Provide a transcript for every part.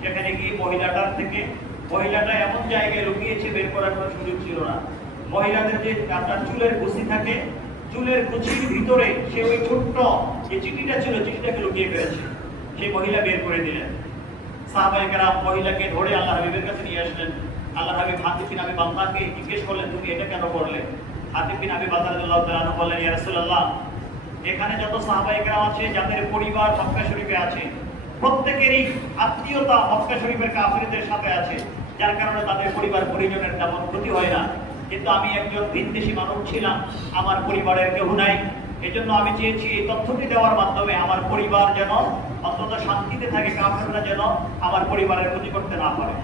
সেখানে গিয়ে মহিলাটা এমন জায়গায় লুকিয়েছে, বের করার কোনো সুযোগ ছিল না। মহিলাদের যে আপনার চুলের কুচি থাকে, চুলের কুচির ভিতরে সে ওই ছোট্ট যে চিঠিটা ছিল, চিঠিটাকে লুকিয়ে ফেলেছে। সেই মহিলা বের করে দিলেন। সাহাবায়ে কেরাম মহিলাকে ধরে আল্লাহ হাবিবের কাছে নিয়ে আসলেন। আল্লাহ হাবিব হাতিব বিন আবি বালতাকে জিজ্ঞেস করলেন, তুমি এটা কেন করলে? হাতিব বিন আবি বালতা রাদিয়াল্লাহু তাআলা আনহু বললেন, ইয়া রাসূলুল্লাহ, এখানে যত সাহাবায়ে কেরাম আছে, যাদের পরিবার মক্কা শরীফে আছে, প্রত্যেকেরই আত্মীয়তা মক্কা শরীফের কাফিরদের সাথে আছে, যার কারণে তাদের পরিবার পরিজনের তেমন ক্ষতি হয় না। কিন্তু আমি একজন ভিনদেশী মানুষ ছিলাম, আমার পরিবারের কেউ নাই। এজন্য আমি চেয়েছি এই তথ্যটি দেওয়ার মাধ্যমে আমার পরিবার যেন অন্তত শান্তিতে থাকে, কাফেররা যেন আমার পরিবারের ক্ষতি করতে না পারে।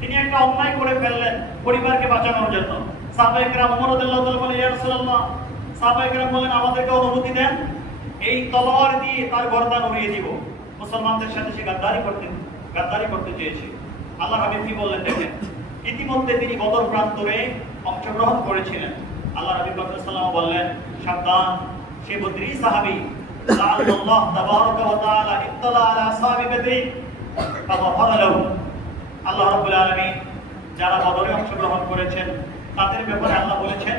তিনি একটা অন্যায় করে ফেললেন পরিবারকে বাঁচানোর জন্য। সাহাবায়ে কেরাম ওমর রাদিয়াল্লাহু তাআলা বলেন, ইয়া রাসূলুল্লাহ, সাহাবায়ে কেরাম বলেন, আমাদেরকে অনুমতি দেন, এই তলোয়ার দিয়ে তার গর্দান উড়িয়ে দিব। মুসলমানদের সাথে সে গাদ্দারি করতে চেয়েছে। আল্লাহ হাবিব কি বললেন দেখেন, ইতিমধ্যে তিনি বদর প্রান্তরে অংশগ্রহণ করেছিলেন। আল্লাহ হাবিব সাল্লাল্লাহু বললেন, সাবধান, সে বদরি সাহাবী, আল্লাহ তাবারাকা ওয়া তাআলা ইত্তালা আলা আসহাবি বদর ফাগফারা লাহু। আল্লাহ রাব্বুল আলামিন যারা বদরে অংশগ্রহণ করেছেন তাদের ব্যাপারে আল্লাহ বলেছেন,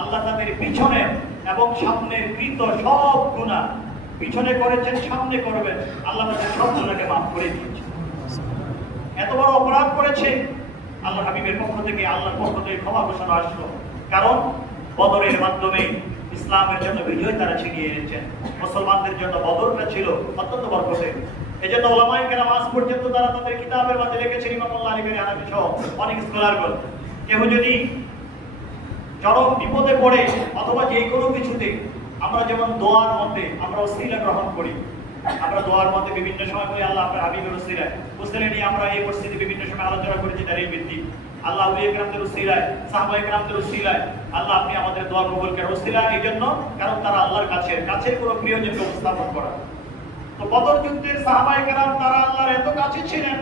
আল্লাহ তাদের পিছনে এবং সামনের কৃত সব গুনাহ, পিছনে করেছেন সামনে করবেন, আল্লাহ তাদের সব গুনাহকে মাফ করে দিয়েছেন। এত বড় অপরাধ করেছে, আল্লাহ হাবিবের পক্ষ থেকে, আল্লাহর পক্ষ থেকে ক্ষমা ঘোষণা আসলো। কারণ বদরের মাধ্যমে ইসলামের জন্য বিজয় তারা ছিনিয়ে এনেছেন। মুসলমানদের জন্য বদরটা ছিল অত্যন্ত বরকতের। এজন্য উলামায়ে কেরাম আজ পর্যন্ত তারা তাদের কিতাবের মধ্যে লিখেছেন, ইমাম আলী বেরি হানাফি সহ অনেক স্কলারগণ, কেউ যদি চরম বিপদে পড়ে অথবা যে কোনো কিছুতে, আমরা যেমন দোয়ার মধ্যে আমরা ওসিলা গ্রহণ করি, আমরা দোয়ার মধ্যে বিভিন্ন সময় বলি, আল্লাহ আপনার হাবিবের ওসিলায়, বুঝতে নিয়ে আমরা এই পরিস্থিতি বিভিন্ন সময় আলোচনা করেছি তার এই ভিত্তি। আল্লাহ আউলিয়া কেরামদের ওসিলায়, সাহাবায়ে কেরামদের ওসিলায়, আল্লাহ আপনি আমাদের দোয়া কবুল করেন। ওসিলা এই জন্য কারণ তারা আল্লাহর কাছের কোনো প্রিয়জনকে উপস্থাপন করা। তো বদর যুদ্ধের সাহাবায়ে কেরাম তারা আল্লাহর এত কাছে ছিলেন,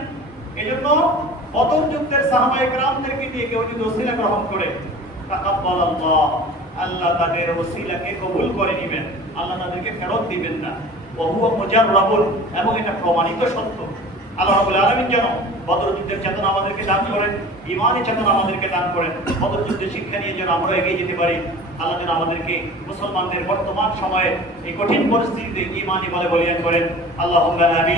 এজন্য বদর যুদ্ধের সাহাবায়ে কেরামদেরকে দিয়ে কেউ যদি ওসিলা গ্রহণ করে, তাকাব্বালাল্লাহ, আল্লাহ তাদের ওসিলাকে কবুল করে নেবেন, আল্লাহ তাদেরকে ফেরত দিবেন না। ওহুয়া মুজাররাবুন, এবং এটা প্রমাণিত সত্য। আল্লাহ রাব্বুল আলামিন যেন বদর যুদ্ধের চেতনা আমাদেরকে দান করেন, ঈমানি চেতনা আমাদেরকে দান করেন, বদর যুদ্ধের শিক্ষা নিয়ে যেন আমরা এগিয়ে যেতে পারি। আল্লাহ যেন আমাদেরকে মুসলমানদের বর্তমান সময়ে এই কঠিন পরিস্থিতিতে ঈমানি বলে বলিয়ান করেন। আল্লাহুম্মা আমিন।